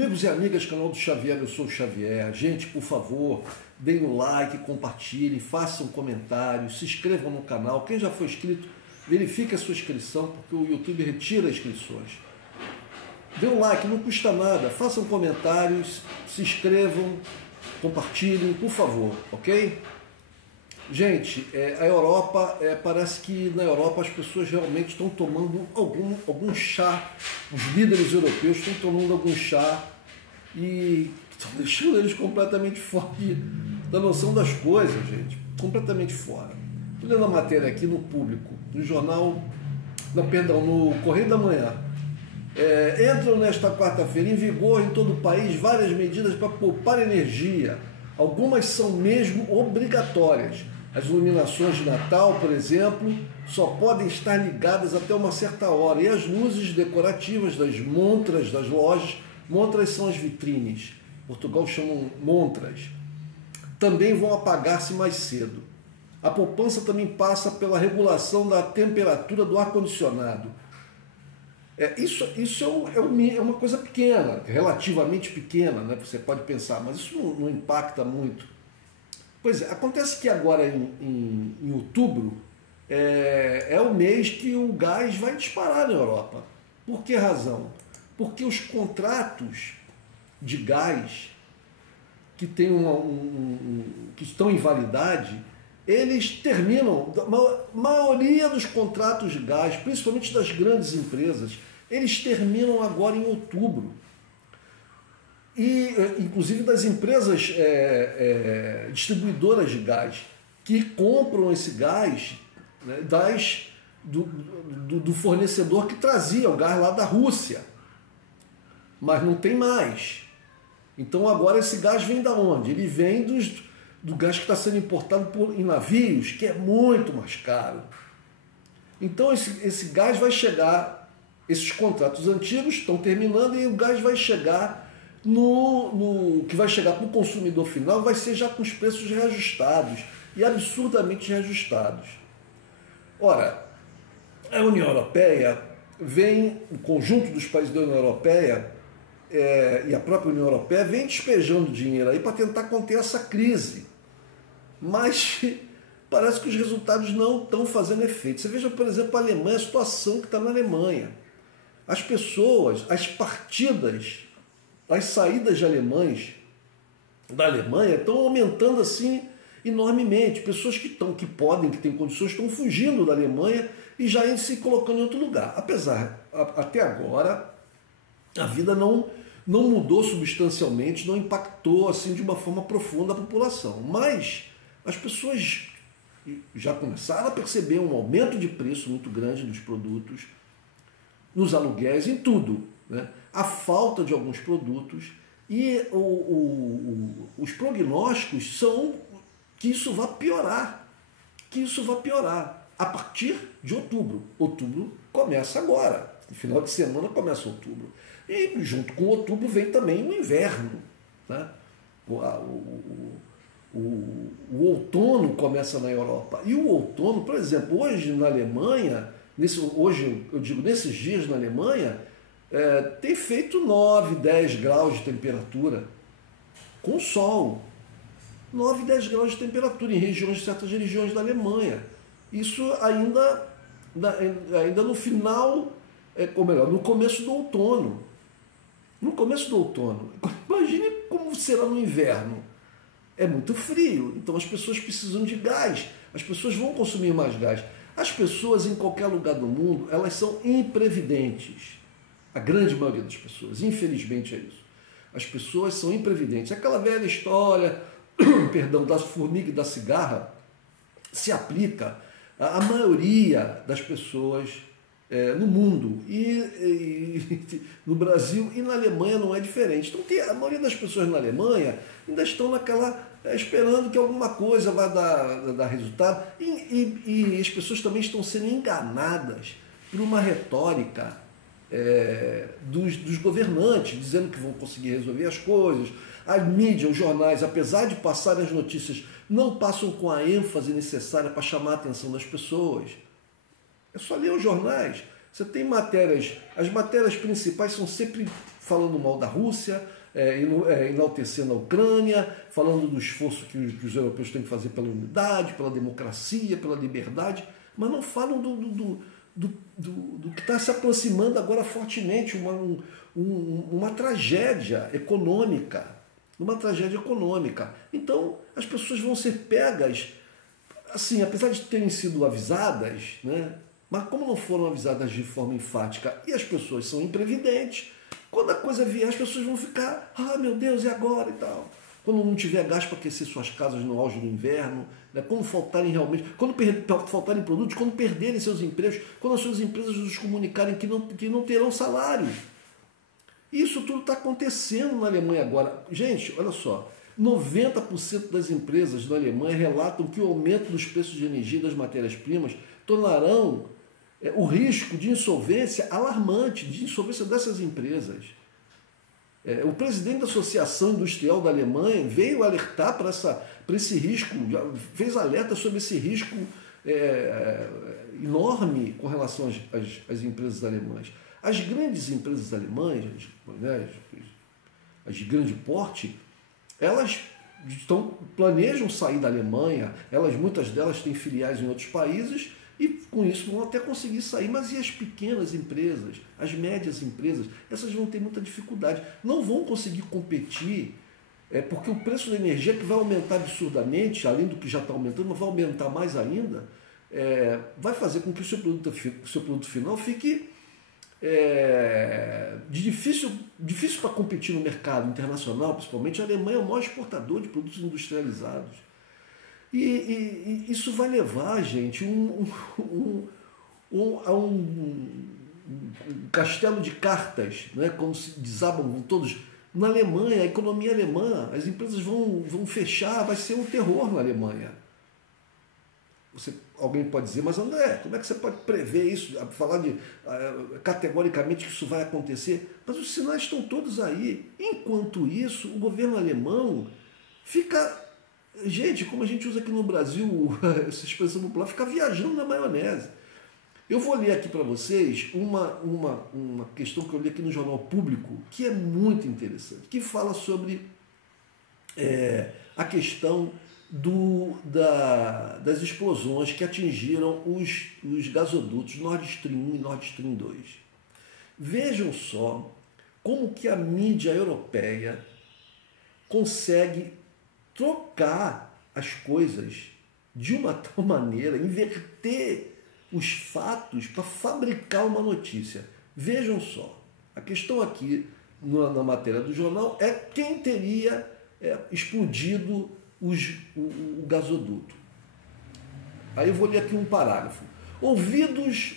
Amigos e amigas, canal do Xavier, eu sou o Xavier. Gente, por favor, deem um like, compartilhem, façam comentários, se inscrevam no canal. Quem já foi inscrito, verifique a sua inscrição, porque o YouTube retira inscrições. Dê um like, não custa nada, façam comentários, se inscrevam, compartilhem, por favor, ok? Gente, a Europa, parece que na Europa as pessoas realmente estão tomando algum chá, os líderes europeus estão tomando algum chá e estão deixando eles completamente fora da noção das coisas, gente, completamente fora. Estou lendo a matéria aqui no Público, no jornal, no Correio da Manhã. Entram nesta quarta-feira em vigor em todo o país várias medidas para poupar energia. Algumas são mesmo obrigatórias. As iluminações de Natal, por exemplo, só podem estar ligadas até uma certa hora. E as luzes decorativas das montras das lojas, montras são as vitrines, em Portugal chamam montras, também vão apagar-se mais cedo. A poupança também passa pela regulação da temperatura do ar-condicionado. Isso é uma coisa pequena, relativamente pequena, né? Você pode pensar, mas isso não impacta muito. Pois é, acontece que agora em outubro é o mês que o gás vai disparar na Europa. Por que razão? Porque os contratos de gás que, que estão em validade, eles terminam, a maioria dos contratos de gás, principalmente das grandes empresas, eles terminam agora em outubro. E inclusive das empresas distribuidoras de gás, que compram esse gás, né, do fornecedor que trazia o gás lá da Rússia, mas não tem mais. Então agora esse gás vem da onde? Ele vem do gás que está sendo importado em navios, que é muito mais caro. Então esse gás vai chegar, esses contratos antigos estão terminando e o gás vai chegar que vai chegar para o consumidor final, vai ser já com os preços reajustados e absurdamente reajustados. Ora, a União Europeia o conjunto dos países da União Europeia e a própria União Europeia vem despejando dinheiro aí para tentar conter essa crise, mas parece que os resultados não estão fazendo efeito. Você veja, por exemplo, a Alemanha, a situação que está na Alemanha. As pessoas, as partidas, as saídas de alemães da Alemanha estão aumentando assim enormemente. Pessoas que podem, que têm condições, estão fugindo da Alemanha e já se colocando em outro lugar. Apesar, até agora, a vida não mudou substancialmente, não impactou assim de uma forma profunda a população. Mas as pessoas já começaram a perceber um aumento de preço muito grande dos produtos, nos aluguéis, em tudo, né? A falta de alguns produtos e os prognósticos são que isso vai piorar, a partir de outubro. Outubro começa agora, no final de semana começa outubro. E junto com outubro vem também o inverno, né? O outono começa na Europa. E o outono, por exemplo, hoje na Alemanha, nesses dias na Alemanha, tem feito 9, 10 graus de temperatura, com sol. 9, 10 graus de temperatura em certas regiões da Alemanha. Isso ainda no final, ou melhor, no começo do outono. Imagine como será no inverno. É muito frio, então as pessoas precisam de gás, as pessoas vão consumir mais gás. As pessoas em qualquer lugar do mundo, elas são imprevidentes. A grande maioria das pessoas, infelizmente é isso. As pessoas são imprevidentes. Aquela velha história, perdão, da formiga e da cigarra se aplica à maioria das pessoas no mundo. E no Brasil e na Alemanha não é diferente. Então a maioria das pessoas na Alemanha ainda estão esperando que alguma coisa vá dar resultado. E as pessoas também estão sendo enganadas por uma retórica dos governantes, dizendo que vão conseguir resolver as coisas. A mídia, os jornais, apesar de passarem as notícias, não passam com a ênfase necessária para chamar a atenção das pessoas. É só ler os jornais. Você tem matérias, as matérias principais são sempre falando mal da Rússia, enaltecendo a Ucrânia, falando do esforço que os europeus têm que fazer pela unidade, pela democracia, pela liberdade, mas não falam do que está se aproximando agora fortemente, uma tragédia econômica. Uma tragédia econômica. Então, as pessoas vão ser pegas, assim, apesar de terem sido avisadas, né? Mas como não foram avisadas de forma enfática e as pessoas são imprevidentes, quando a coisa vier, as pessoas vão ficar, meu Deus, e agora e tal? Quando não tiver gás para aquecer suas casas no auge do inverno, né? Quando faltarem realmente, quando faltarem produtos, quando perderem seus empregos, quando as suas empresas nos comunicarem que não terão salário. Isso tudo está acontecendo na Alemanha agora. Gente, olha só, 90% das empresas na Alemanha relatam que o aumento dos preços de energia e das matérias-primas tornarão o risco de insolvência alarmante, de insolvência dessas empresas. O presidente da Associação Industrial da Alemanha veio alertar para esse risco, fez alerta sobre esse risco enorme com relação às empresas alemãs. As grandes empresas alemãs, né, as de grande porte, elas planejam sair da Alemanha, muitas delas têm filiais em outros países e com isso vão até conseguir sair. Mas e as pequenas empresas, as médias empresas? Essas vão ter muita dificuldade, não vão conseguir competir, porque o preço da energia, que vai aumentar absurdamente, além do que já está aumentando, mas vai aumentar mais ainda, vai fazer com que o seu produto final fique difícil para competir no mercado internacional. Principalmente a Alemanha é o maior exportador de produtos industrializados. E isso vai levar, gente, a um castelo de cartas, né? Como se desabam todos. Na Alemanha, a economia alemã, as empresas vão fechar, vai ser um terror na Alemanha. Alguém pode dizer, mas André, como é que você pode prever isso, falar categoricamente que isso vai acontecer? Mas os sinais estão todos aí. Enquanto isso, o governo alemão fica, gente, como a gente usa aqui no Brasil, essa expressão popular, fica viajando na maionese. Eu vou ler aqui para vocês uma questão que eu li aqui no Jornal Público, que é muito interessante, que fala sobre a questão das explosões que atingiram os gasodutos Nord Stream 1 e Nord Stream 2. Vejam só como que a mídia europeia consegue trocar as coisas de uma tal maneira, inverter os fatos para fabricar uma notícia. Vejam só, a questão aqui na matéria do jornal é quem teria explodido o gasoduto. Aí eu vou ler aqui um parágrafo. Ouvidos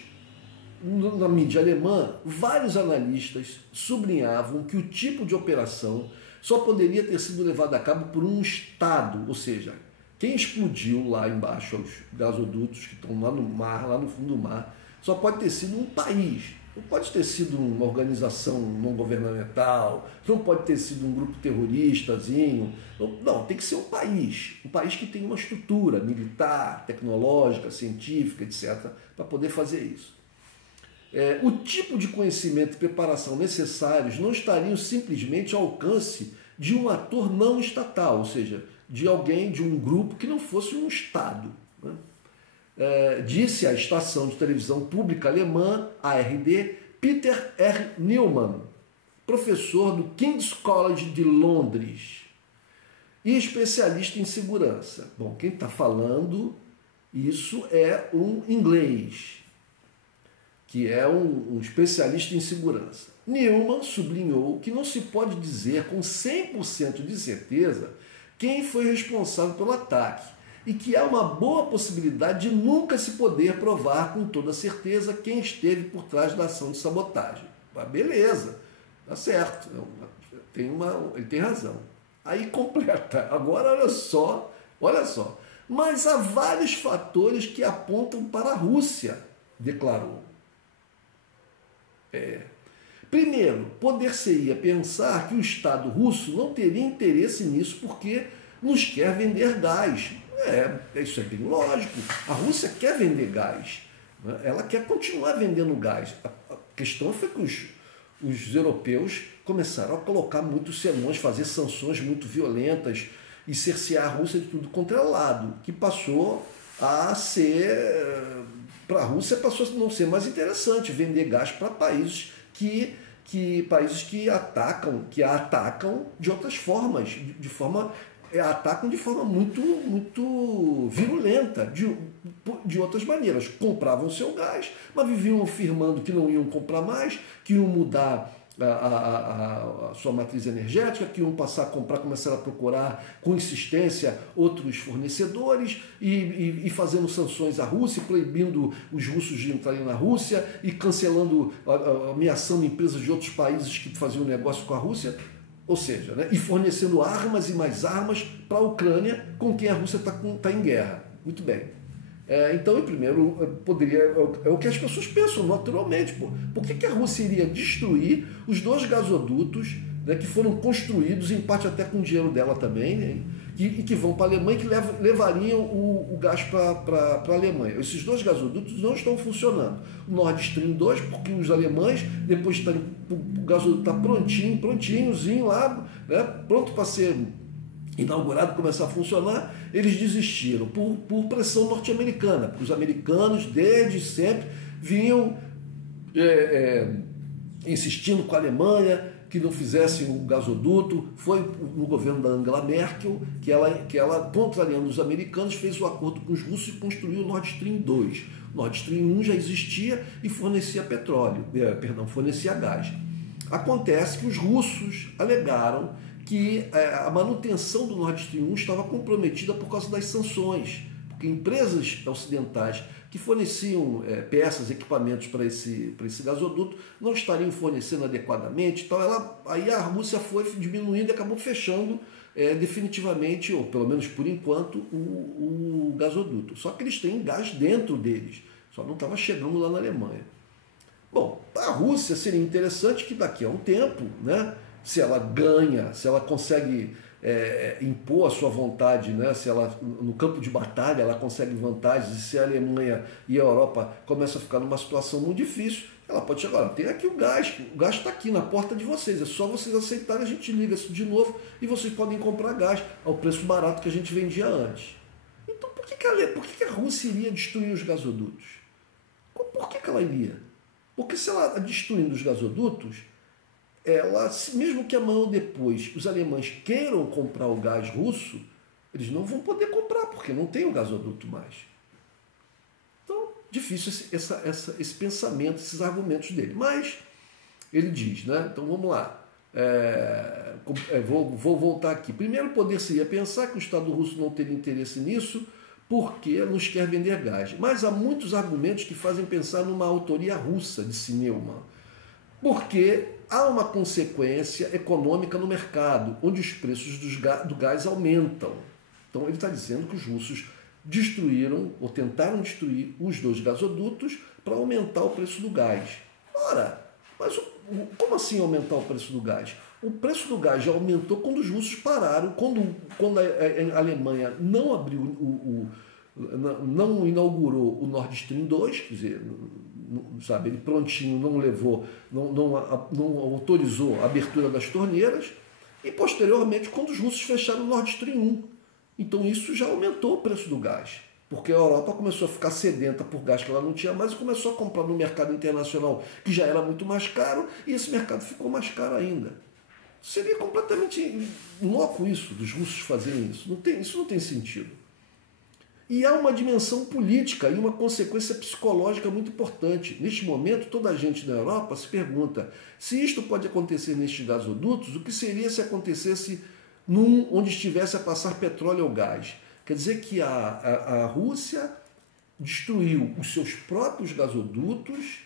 na mídia alemã, vários analistas sublinhavam que o tipo de operação só poderia ter sido levado a cabo por um Estado, ou seja, quem explodiu lá embaixo os gasodutos que estão lá no mar, lá no fundo do mar, só pode ter sido um país. Não pode ter sido uma organização não governamental, não pode ter sido um grupo terroristazinho. Não, tem que ser um país que tem uma estrutura militar, tecnológica, científica, etc., para poder fazer isso. O tipo de conhecimento e preparação necessários não estariam simplesmente ao alcance de um ator não estatal, ou seja, de alguém, de um grupo que não fosse um Estado, né? Disse a estação de televisão pública alemã, ARD, Peter R. Neumann, professor do King's College de Londres e especialista em segurança. Bom, quem está falando isso é um inglês, que é um especialista em segurança. Neumann sublinhou que não se pode dizer com 100% de certeza quem foi responsável pelo ataque, e que há uma boa possibilidade de nunca se poder provar com toda certeza quem esteve por trás da ação de sabotagem. Mas beleza, tá certo, ele tem razão. Aí completa, agora olha só, mas há vários fatores que apontam para a Rússia, declarou. Primeiro, poder-se-ia pensar que o Estado russo não teria interesse nisso porque nos quer vender gás. Isso é bem lógico. A Rússia quer vender gás, né? Ela quer continuar vendendo gás. A questão foi que os europeus começaram a colocar muitos senões, fazer sanções muito violentas e cercear a Rússia de tudo quanto é lado, que passou a ser, para a Rússia passou a não ser mais interessante vender gás para países que a atacam de outras formas, atacam de forma muito virulenta, de outras maneiras. Compravam seu gás, mas viviam afirmando que não iam comprar mais, que iam mudar a sua matriz energética, que iam passar a comprar, começaram a procurar com insistência outros fornecedores e fazendo sanções à Rússia, proibindo os russos de entrarem na Rússia e cancelando, ameaçando empresas de outros países que faziam negócio com a Rússia, ou seja, né, e fornecendo armas e mais armas para a Ucrânia, com quem a Rússia está em guerra. Muito bem. Então, primeiro, é o que as pessoas pensam naturalmente. Por que a Rússia iria destruir os 2 gasodutos, né, que foram construídos, em parte até com o dinheiro dela também, né, e que vão para a Alemanha, que levariam o gás para a Alemanha? Esses 2 gasodutos não estão funcionando. O Nord Stream 2, porque os alemães, depois de o gasoduto está prontinhozinho lá, né, pronto para ser inaugurado, começar a funcionar, eles desistiram por pressão norte-americana, porque os americanos desde sempre vinham insistindo com a Alemanha que não fizessem o gasoduto. Foi no governo da Angela Merkel que ela, contrariando os americanos, fez o acordo com os russos e construiu o Nord Stream 2. O Nord Stream 1 já existia e fornecia fornecia gás. Acontece que os russos alegaram que a manutenção do Nord Stream 1 estava comprometida por causa das sanções, porque empresas ocidentais que forneciam peças, equipamentos para esse gasoduto não estariam fornecendo adequadamente. Então aí a Rússia foi diminuindo e acabou fechando definitivamente, ou pelo menos por enquanto, o gasoduto. Só que eles têm gás dentro deles, só não estava chegando lá na Alemanha. Bom, para a Rússia seria interessante que daqui a um tempo, né, se ela ganha, se ela consegue impor a sua vontade, né, se ela, no campo de batalha, ela consegue vantagens, e se a Alemanha e a Europa começam a ficar numa situação muito difícil, ela pode chegar, olha, tem aqui o gás está aqui na porta de vocês, é só vocês aceitarem, a gente liga isso de novo e vocês podem comprar gás ao preço barato que a gente vendia antes. Então por que a Rússia iria destruir os gasodutos? Por que ela iria? Porque se ela destruindo os gasodutos, mesmo que amanhã ou depois os alemães queiram comprar o gás russo, eles não vão poder comprar, porque não tem o gasoduto mais. Então, difícil esse pensamento, esses argumentos dele. Mas, ele diz, né? Então vamos lá. Vou voltar aqui. Primeiro, poder-se pensar que o Estado russo não teria interesse nisso, porque nos quer vender gás. Mas há muitos argumentos que fazem pensar numa autoria russa, disse Neumann. Porque há uma consequência econômica no mercado, onde os preços do gás aumentam. Então ele está dizendo que os russos destruíram, ou tentaram destruir, os 2 gasodutos para aumentar o preço do gás. Ora, mas como assim aumentar o preço do gás? O preço do gás já aumentou quando os russos pararam, quando a Alemanha não abriu não inaugurou o Nord Stream 2, quer dizer, sabe, ele prontinho não levou, não autorizou a abertura das torneiras, e posteriormente quando os russos fecharam o Nord Stream 1. Então isso já aumentou o preço do gás, porque a Europa começou a ficar sedenta por gás que ela não tinha mais e começou a comprar no mercado internacional, que já era muito mais caro, e esse mercado ficou mais caro ainda. Seria completamente louco isso, dos russos fazerem isso. Isso não tem sentido. E há uma dimensão política e uma consequência psicológica muito importante. Neste momento, toda a gente na Europa se pergunta se isto pode acontecer nestes gasodutos, o que seria se acontecesse onde estivesse a passar petróleo ou gás? Quer dizer que a Rússia destruiu os seus próprios gasodutos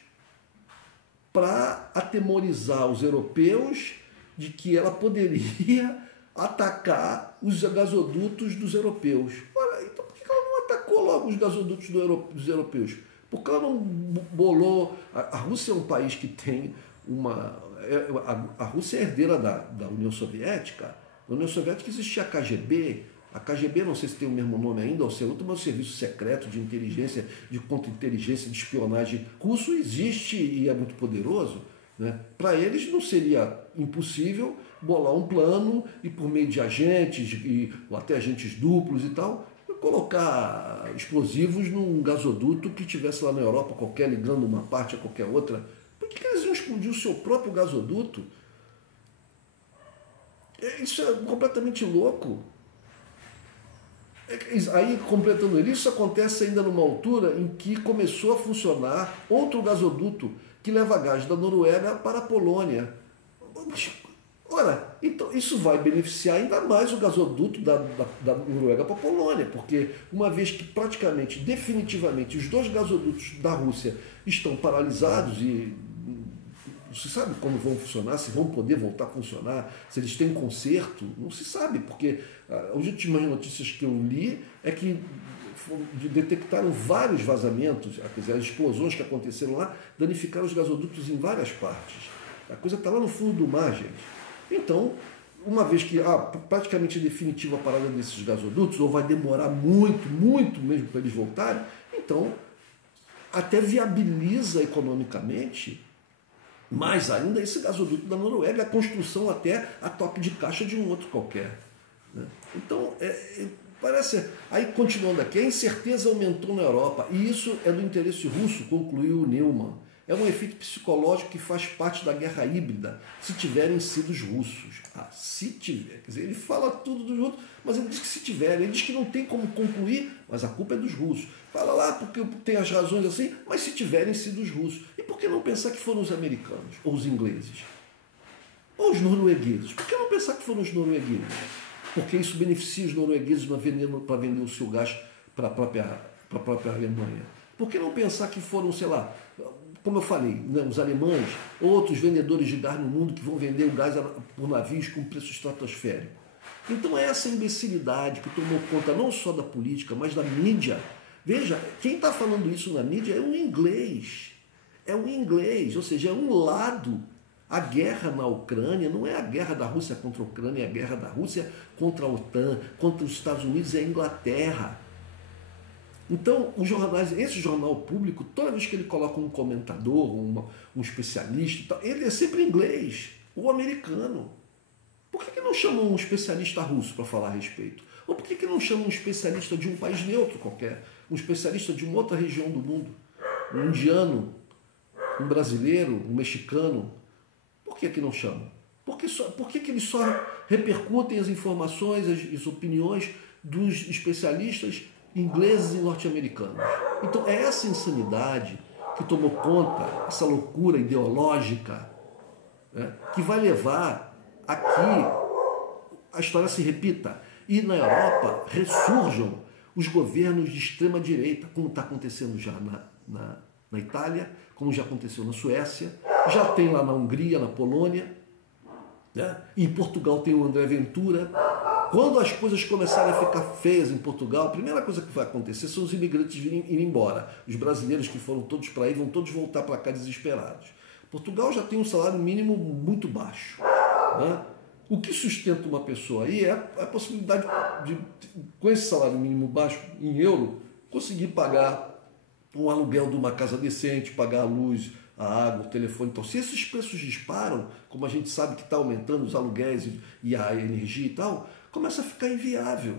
para atemorizar os europeus de que ela poderia atacar os gasodutos dos europeus. Ora, então por que ela não atacou logo os gasodutos dos europeus? Porque ela não bolou... A Rússia é um país que tem uma... A Rússia é herdeira da União Soviética. Na União Soviética existia a KGB. A KGB, não sei se tem o mesmo nome ainda, ou se é outro, mas o serviço secreto de inteligência, de contra-inteligência, de espionagem russo existe e é muito poderoso. Né? Para eles não seria impossível bolar um plano e por meio de agentes, ou até agentes duplos e tal, colocar explosivos num gasoduto que tivesse lá na Europa, qualquer ligando uma parte a qualquer outra. Por que eles iam explodir o seu próprio gasoduto? Isso é completamente louco. Aí, completando ele, isso acontece ainda numa altura em que começou a funcionar outro gasoduto que leva gás da Noruega para a Polônia. Ora, então isso vai beneficiar ainda mais o gasoduto da Noruega para a Polônia, porque uma vez que praticamente, definitivamente, os dois gasodutos da Rússia estão paralisados e não se sabe como vão funcionar, se vão poder voltar a funcionar, se eles têm conserto, não se sabe, porque as últimas notícias que eu li é que detectaram vários vazamentos, quer dizer, as explosões que aconteceram lá danificaram os gasodutos em várias partes. A coisa está lá no fundo do mar, gente. Então, uma vez que praticamente definitiva a parada desses gasodutos, ou vai demorar muito, muito mesmo para eles voltarem, então até viabiliza economicamente mais ainda esse gasoduto da Noruega, a construção até a toque de caixa de um outro qualquer. Né? Então, parece... Aí, continuando aqui, a incerteza aumentou na Europa, e isso é do interesse russo, concluiu Neumann. É um efeito psicológico que faz parte da guerra híbrida, se tiverem sido os russos. Se tiver. Quer dizer, ele fala tudo dos russos, mas ele diz que se tiverem. Ele diz que não tem como concluir, mas a culpa é dos russos. Fala lá porque tem as razões assim, mas se tiverem sido os russos. E por que não pensar que foram os americanos, ou os ingleses? Ou os noruegueses? Por que não pensar que foram os noruegueses? Porque isso beneficia os noruegueses para vender o seu gás para a própria Alemanha. Por que não pensar que foram, sei lá... Como eu falei, né, os alemães, outros vendedores de gás no mundo que vão vender o gás por navios com preço estratosférico. Então é essa imbecilidade que tomou conta não só da política, mas da mídia. Veja, quem está falando isso na mídia é um inglês. É um inglês, ou seja, é um lado. A guerra na Ucrânia não é a guerra da Rússia contra a Ucrânia, é a guerra da Rússia contra a OTAN, contra os Estados Unidos e a Inglaterra. Então, os jornais, esse jornal público, toda vez que ele coloca um comentador, um especialista, ele é sempre inglês ou americano. Por que não chamam um especialista russo para falar a respeito? Ou por que não chamam um especialista de um país neutro qualquer? Um especialista de uma outra região do mundo? Um indiano, um brasileiro, um mexicano? Por que não chamam? Por que eles só repercutem as informações, as opiniões dos especialistas ingleses e norte-americanos? Então é essa insanidade que tomou conta, essa loucura ideológica, né, que vai levar a que a história se repita e na Europa ressurjam os governos de extrema-direita, como está acontecendo já na Itália, como já aconteceu na Suécia, já tem lá na Hungria, na Polônia, né? Em Portugal tem o André Ventura. Quando as coisas começarem a ficar feias em Portugal, a primeira coisa que vai acontecer são os imigrantes irem embora. Os brasileiros que foram todos para aí vão todos voltar para cá desesperados. Portugal já tem um salário mínimo muito baixo. Né? O que sustenta uma pessoa aí é a possibilidade de, com esse salário mínimo baixo, em euro, conseguir pagar um aluguel de uma casa decente, pagar a luz, a água, o telefone. Então, se esses preços disparam, como a gente sabe que está aumentando os aluguéis e a energia e tal, começa a ficar inviável.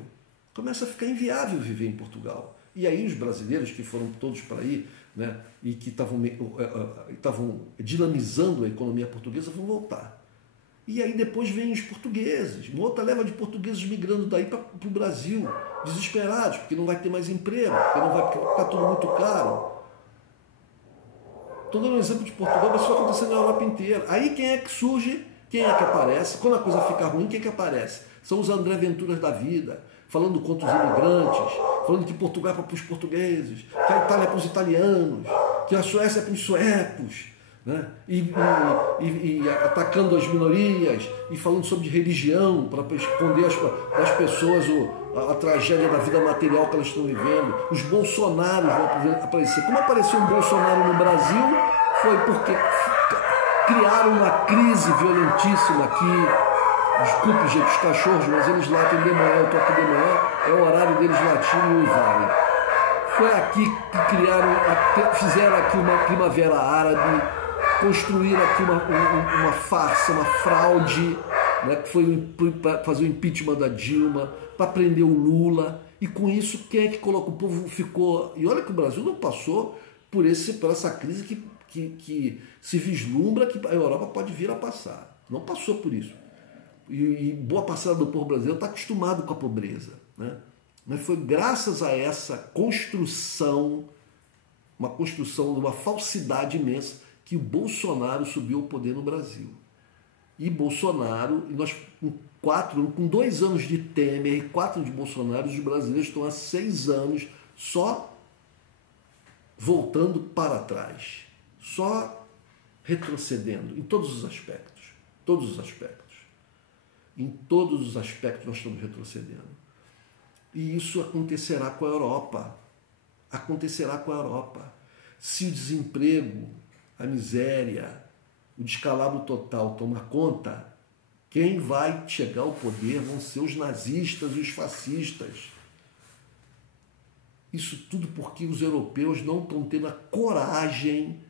Começa a ficar inviável viver em Portugal. E aí os brasileiros que foram todos para aí, né, e que estavam dinamizando a economia portuguesa vão voltar. E aí depois vem os portugueses, uma outra leva de portugueses migrando daí para o Brasil, desesperados, porque não vai ter mais emprego, porque está tudo muito caro. Estou dando um exemplo de Portugal, mas isso vai acontecer na Europa inteira. Aí quem é que surge, quem é que aparece? Quando a coisa fica ruim, quem é que aparece? São os André Venturas da vida, falando contra os imigrantes, falando que Portugal é para os portugueses, que a Itália é para os italianos, que a Suécia é para os suecos, né? E atacando as minorias, e falando sobre religião, para esconder das pessoas a tragédia da vida material que elas estão vivendo. Os bolsonaros vão aparecer. Como apareceu um Bolsonaro no Brasil, foi porque criaram uma crise violentíssima aqui. Desculpe, gente, os cachorros, mas eles latem de manhã, eu estou aqui de manhã, é o horário deles latirem e uivarem. Foi aqui que fizeram aqui uma primavera árabe, construíram aqui uma farsa, uma fraude, né, que foi para fazer o impeachment da Dilma, para prender o Lula, e com isso quem é que coloca? O povo ficou... E olha que o Brasil não passou por essa crise que se vislumbra que a Europa pode vir a passar. Não passou por isso. E boa parcela do povo brasileiro está acostumado com a pobreza, né? Mas foi graças a essa construção, uma construção de uma falsidade imensa, que o Bolsonaro subiu ao poder no Brasil. E Bolsonaro, nós com 2 anos de Temer e 4 de Bolsonaro, os brasileiros estão há 6 anos só voltando para trás, só retrocedendo em todos os aspectos, todos os aspectos. Em todos os aspectos nós estamos retrocedendo. E isso acontecerá com a Europa. Acontecerá com a Europa. Se o desemprego, a miséria, o descalabro total tomar conta, quem vai chegar ao poder vão ser os nazistas e os fascistas. Isso tudo porque os europeus não estão tendo a coragem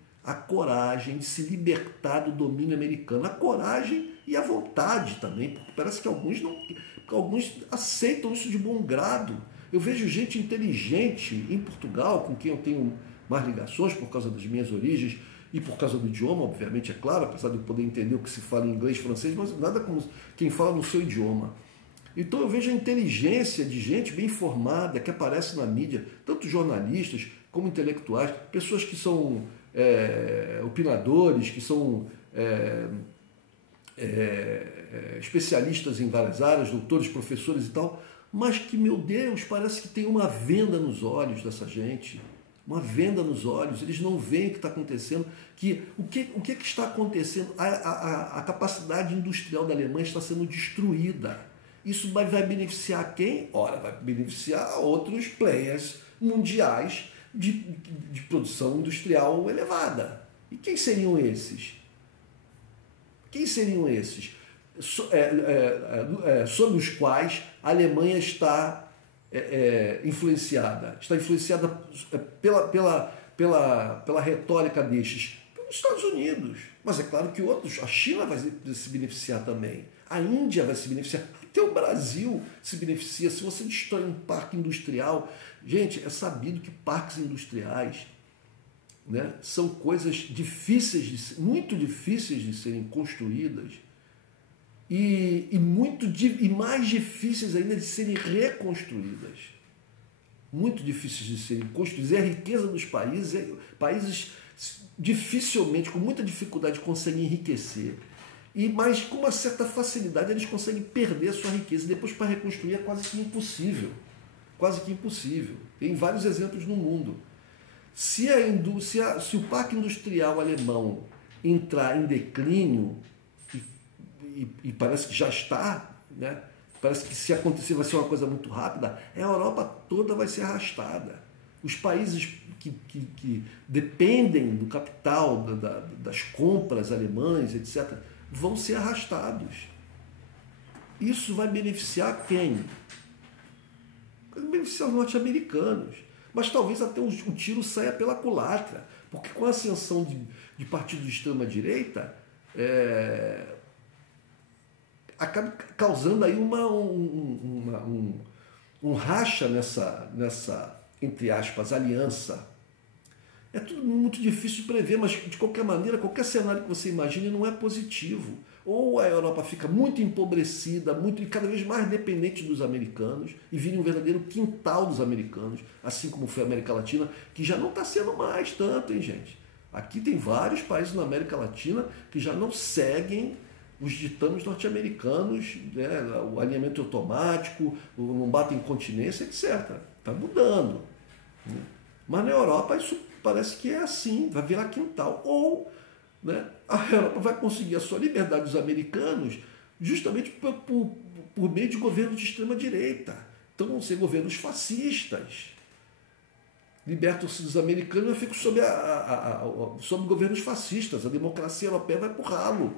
de se libertar do domínio americano. A coragem e a vontade também, porque parece que alguns aceitam isso de bom grado. Eu vejo gente inteligente em Portugal, com quem eu tenho mais ligações por causa das minhas origens e por causa do idioma, obviamente, é claro, apesar de eu poder entender o que se fala em inglês e francês, mas nada como quem fala no seu idioma. Então eu vejo a inteligência de gente bem informada que aparece na mídia, tanto jornalistas como intelectuais, pessoas que são opinadores, que são especialistas em várias áreas, doutores, professores e tal, mas que, meu Deus, parece que tem uma venda nos olhos dessa gente, uma venda nos olhos, eles não veem o que está acontecendo, o que está acontecendo? A capacidade industrial da Alemanha está sendo destruída. Isso vai beneficiar quem? Ora, vai beneficiar outros players mundiais de produção industrial elevada. E quem seriam esses? Quem seriam esses? Sobre os quais a Alemanha está influenciada. Está influenciada pela retórica destes. Pelos Estados Unidos. Mas é claro que outros. A China vai se beneficiar também. A Índia vai se beneficiar. Até o Brasil se beneficia. Se você destrói um parque industrial... Gente, é sabido que parques industriais, né, são coisas difíceis, muito difíceis de serem construídas e mais difíceis ainda de serem reconstruídas. Muito difíceis de serem construídas. E a riqueza dos países dificilmente, com muita dificuldade, conseguem enriquecer. Mas com uma certa facilidade eles conseguem perder a sua riqueza. E depois, para reconstruir, é quase que impossível. Quase que impossível. Tem vários exemplos no mundo. Se o parque industrial alemão entrar em declínio, e parece que já está, né? Parece que se acontecer vai ser uma coisa muito rápida, a Europa toda vai ser arrastada. Os países que dependem do capital, das compras alemãs, etc., vão ser arrastados. Isso vai beneficiar quem? Vai beneficiar os norte-americanos. Mas talvez até o tiro saia pela culatra, porque com a ascensão de partidos de extrema-direita, acaba causando aí um racha nessa, entre aspas, aliança. É tudo muito difícil de prever, mas de qualquer maneira, qualquer cenário que você imagine não é positivo. Ou a Europa fica muito empobrecida, e cada vez mais dependente dos americanos, e vira um verdadeiro quintal dos americanos, assim como foi a América Latina, que já não está sendo mais tanto, hein, gente? Aqui tem vários países na América Latina que já não seguem os ditames norte-americanos, né? O alinhamento automático, não batem continência, etc. Está mudando. Né? Mas na Europa isso parece que é assim, vai virar quintal. Ou, né, a Europa vai conseguir a sua liberdade dos americanos justamente por meio de governos de extrema-direita. Então vão ser governos fascistas. Libertam-se dos americanos e ficam sob governos fascistas. A democracia europeia vai para o ralo.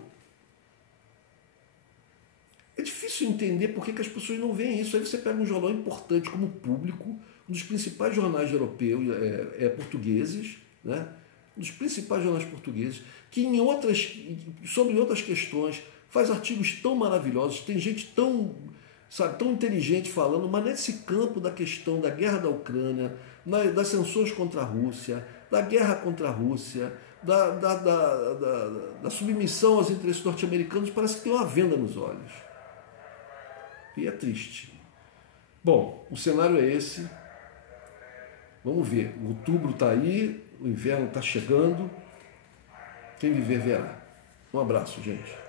É difícil entender por que as pessoas não veem isso. Aí você pega um jornal importante como o Público, um dos principais jornais europeus portugueses, né? um dos principais jornais portugueses, que sobre outras questões faz artigos tão maravilhosos, tem gente tão, sabe, tão inteligente falando, mas nesse campo da questão da guerra da Ucrânia, das sanções contra a Rússia, da guerra contra a Rússia, da submissão aos interesses norte-americanos, parece que tem uma venda nos olhos. E é triste. Bom, o cenário é esse. Vamos ver. O outubro está aí, o inverno está chegando. Quem viver verá. Um abraço, gente.